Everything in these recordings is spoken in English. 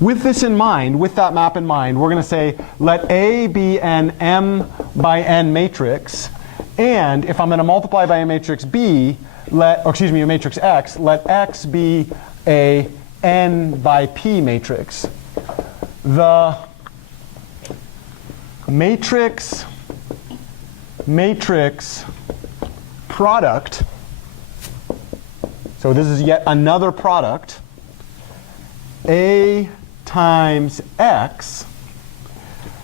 With this in mind, with that map in mind, we're going to say let A be an m by n matrix, and if I'm going to multiply by a matrix B, a matrix X, let X be a n by P matrix. The matrix product, so this is yet another product, A times X.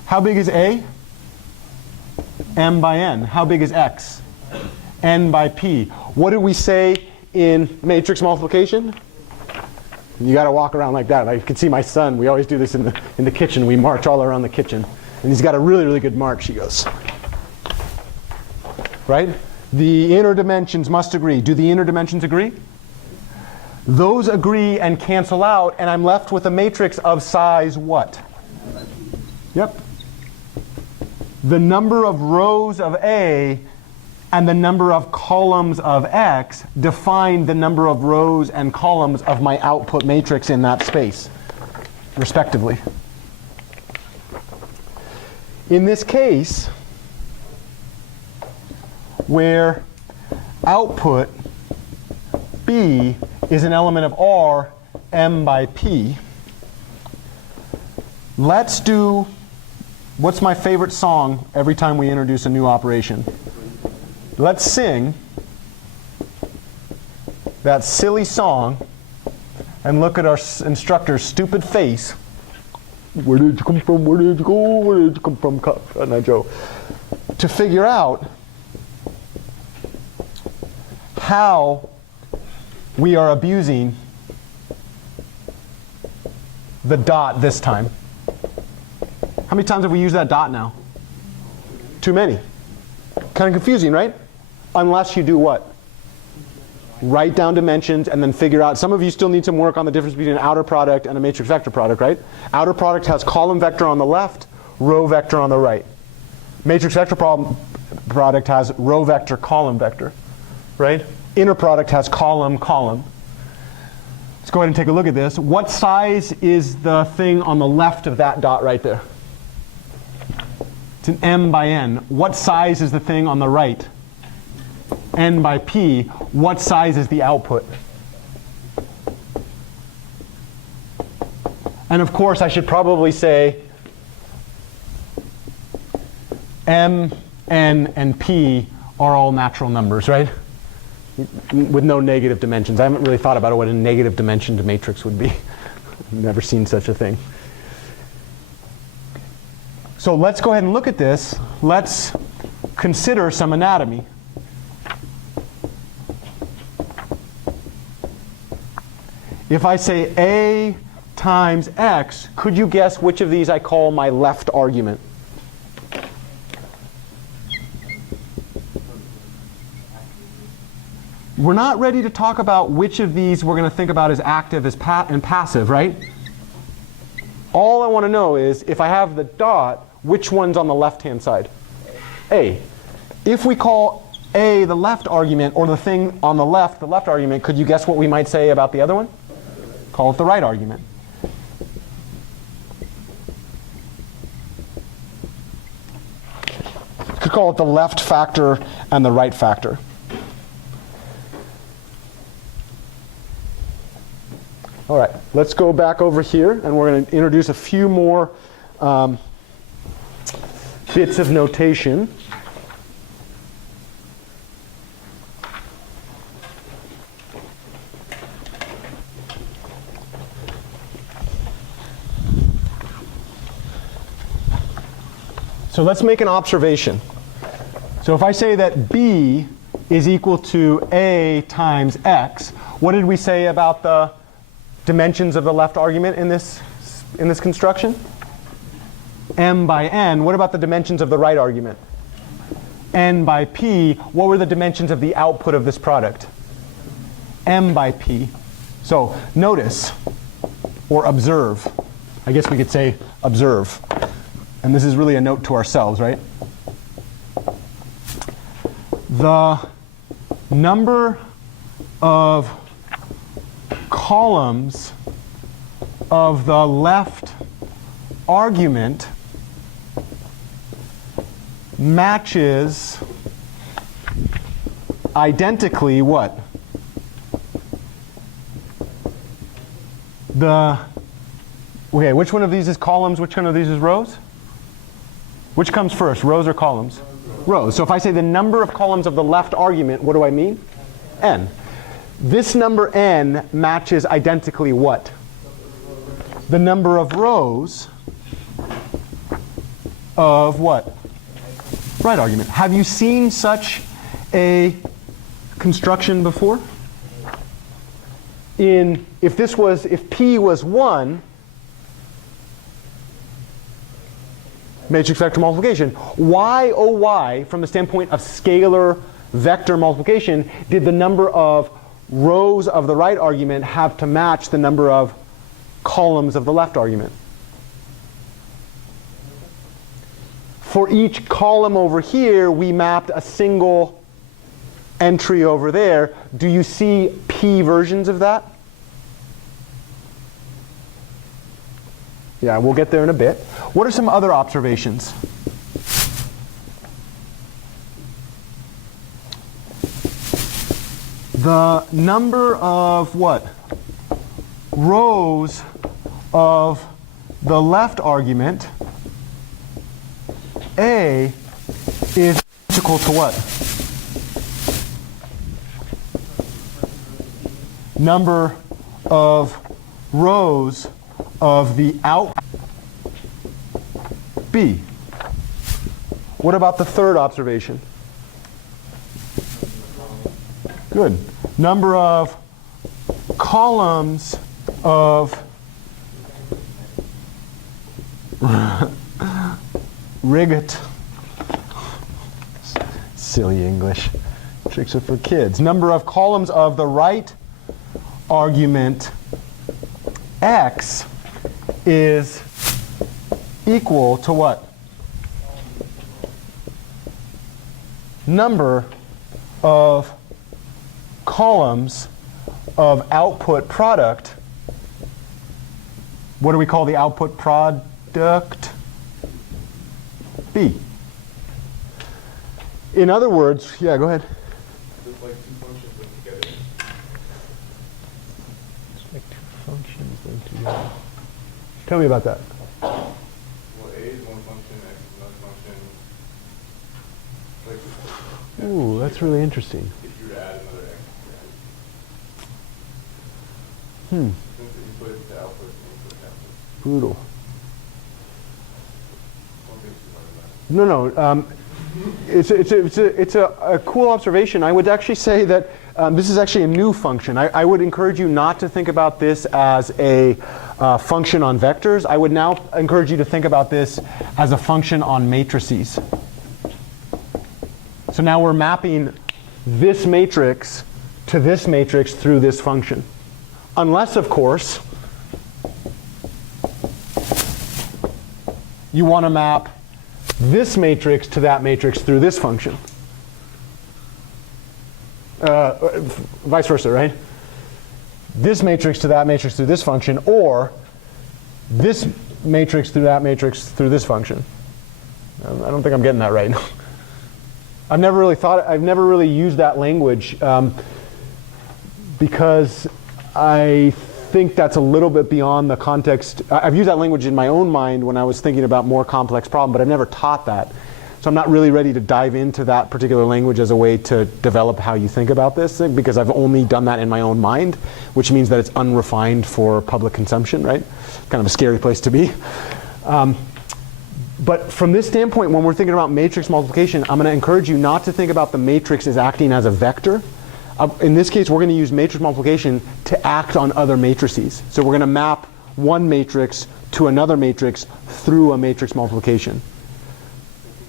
How big is A? M by N. How big is X? N by P. What did we say in matrix multiplication? You got to walk around like that. I can see my son. We always do this in the kitchen. We march all around the kitchen. And he's got a really, really good march, he goes. Right? The inner dimensions must agree. Do the inner dimensions agree? Those agree and cancel out, and I'm left with a matrix of size what? Yep. The number of rows of A and the number of columns of X define the number of rows and columns of my output matrix in that space, respectively. In this case, where output B is an element of R, M by P. Let's do, what's my favorite song every time we introduce a new operation? Let's sing that silly song and look at our instructor's stupid face. Where did you come from? Where did you go? Where did you come from? Joe. To figure out how we are abusing the dot this time. How many times have we used that dot now? Too many. Kind of confusing, right? Unless you do what? Write down dimensions and then figure out. Some of you still need some work on the difference between an outer product and a matrix vector product, right? Outer product has column vector on the left, row vector on the right. Matrix vector product has row vector, column vector, right? Inner product has column, column. Let's go ahead and take a look at this. What size is the thing on the left of that dot right there? It's an M by N. What size is the thing on the right? N by P. What size is the output? And of course, I should probably say M, N, and P are all natural numbers, right? With no negative dimensions. I haven't really thought about what a negative dimensioned matrix would be. I've never seen such a thing. So let's go ahead and look at this. Let's consider some anatomy. If I say A times X, could you guess which of these I call my left argument? We're not ready to talk about which of these we're going to think about as active and passive, right? All I want to know is, if I have the dot, which one's on the left-hand side? A. If we call A the left argument, or the thing on the left argument, could you guess what we might say about the other one? Call it the right argument. You could call it the left factor and the right factor. All right, let's go back over here, and we're going to introduce a few more bits of notation. So let's make an observation. So if I say that B is equal to A times X, what did we say about the dimensions of the left argument in this construction? M by N. What about the dimensions of the right argument? N by P. What were the dimensions of the output of this product? M by P. So notice, or observe. I guess we could say observe. And this is really a note to ourselves, right? The number of columns of the left argument matches identically what? Okay, which one of these is columns, which one of these is rows? Which comes first, rows or columns? Rows. So if I say the number of columns of the left argument, what do I mean? N. This number n matches identically what? The number of rows of what? Right argument. Have you seen such a construction before? If P was 1, matrix vector multiplication, why, oh why, from the standpoint of scalar vector multiplication, did the number of rows of the right argument have to match the number of columns of the left argument? For each column over here, we mapped a single entry over there. Do you see P versions of that? Yeah, we'll get there in a bit. What are some other observations? The number of what? Rows of the left argument, A, is equal to what? Number of rows of the out B. What about the third observation? Good. Number of columns of Rigot. Silly English. Tricks are for kids. Number of columns of the right argument X is equal to what? Number of columns of output product. What do we call the output product? B. In other words, yeah, go ahead. Just like two functions linked together. Just like two functions linked together. Tell me about that. Well, A is one function, X is another function. Like, Ooh, that's really interesting. if you were to add another X, Hmm. since the input to output and input to output. Brutal. Don't think too hard of that. No. It's a cool observation. I would actually say that this is actually a new function. I would encourage you not to think about this as a function on vectors. I would now encourage you to think about this as a function on matrices. So now we're mapping this matrix to this matrix through this function. Unless, of course, you want to map this matrix to that matrix through this function. Vice versa, right? This matrix to that matrix through this function, or this matrix through that matrix through this function. I don't think I'm getting that right. I've never really used that language because I think that's a little bit beyond the context. I've used that language in my own mind when I was thinking about more complex problems, but I've never taught that. So I'm not really ready to dive into that particular language as a way to develop how you think about this thing, because I've only done that in my own mind, which means that it's unrefined for public consumption, right? Kind of a scary place to be. But from this standpoint, when we're thinking about matrix multiplication, I'm going to encourage you not to think about the matrix as acting as a vector. In this case, we're going to use matrix multiplication to act on other matrices. So we're going to map one matrix to another matrix through a matrix multiplication.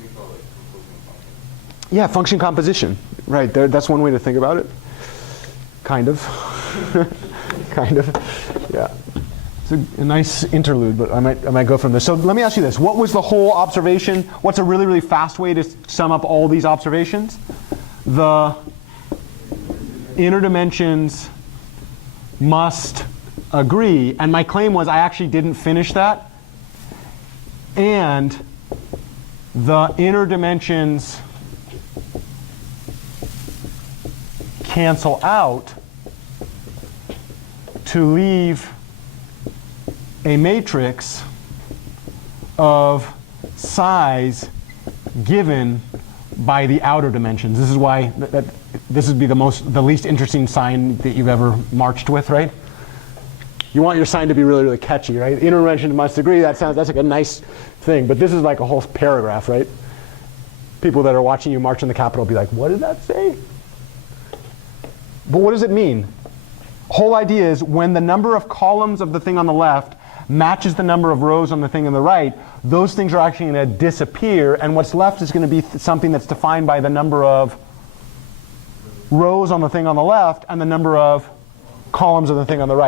We call it composing function. Yeah, function composition. Right, that's one way to think about it. Kind of. Kind of. Yeah. It's a nice interlude, but I might go from this. So let me ask you this. What was the whole observation? What's a really, really fast way to sum up all these observations? The inner dimensions must agree. And my claim was I actually didn't finish that. And the inner dimensions cancel out to leave a matrix of size given by the outer dimensions. This is why this would be the least interesting sign that you've ever marched with, right? You want your sign to be really, really catchy, right? Inner dimension must agree. That's like a nice thing, but this is like a whole paragraph, right? People that are watching you march in the Capitol will be like, what did that say? But what does it mean? Whole idea is when the number of columns of the thing on the left matches the number of rows on the thing on the right, those things are actually going to disappear, and what's left is going to be something that's defined by the number of rows on the thing on the left and the number of columns of the thing on the right.